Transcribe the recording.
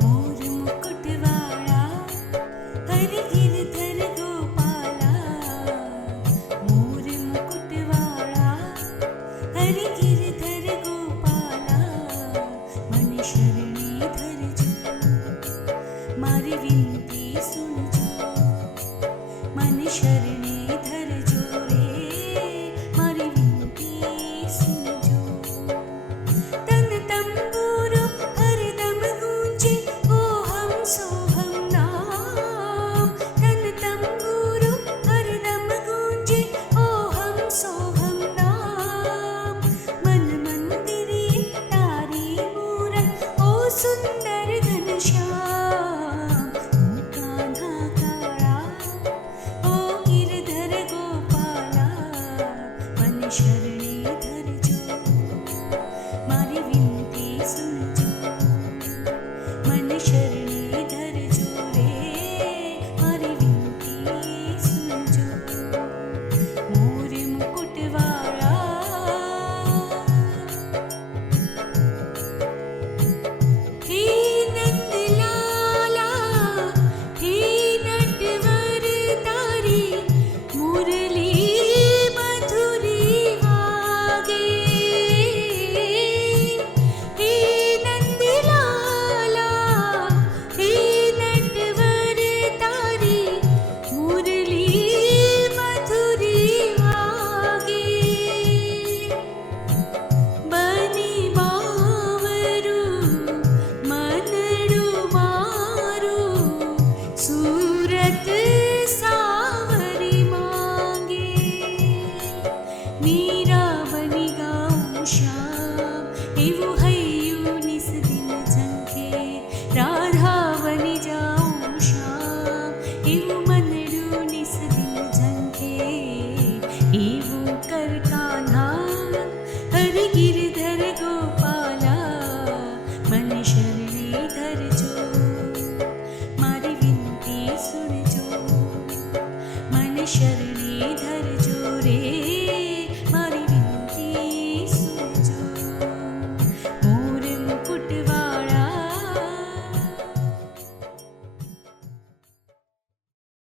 मोर मुकुटवाड़ा हरि गिरधर गोपाला, मोर मुकुटवाड़ा हरि गिरधर गोपाला, मन शरणे धर जो मारी विनती सुन जो, मन शरणे धर जो रे मारी विनती सुन जो। तन तंबूरो हरदम गूंजे ओ हम सोहम नाम, तन तंबूरो हरदम गूंजे ओ हम सोहम नाम, मन मंदिरे तारी मूरत ओ सुंदर घनश्याम, ओ कान्हा काळा ओ गिरधर गोपाला, मन शरणे धर जो मारी विनती सुन जो, मन शरणे धर जो रे मारी विनती सुन जो। मोर मुकुटवाड़ा हे नंदलाला, हे नटवर तारी मुरली मधुरी वागे, हे नंदलाला, हे नटवर तारी मुरली मधुरी वागे, बनी बावरू मनडू मारू सूरत सावरी मांगे, मीरा बनी गाऊं श्याम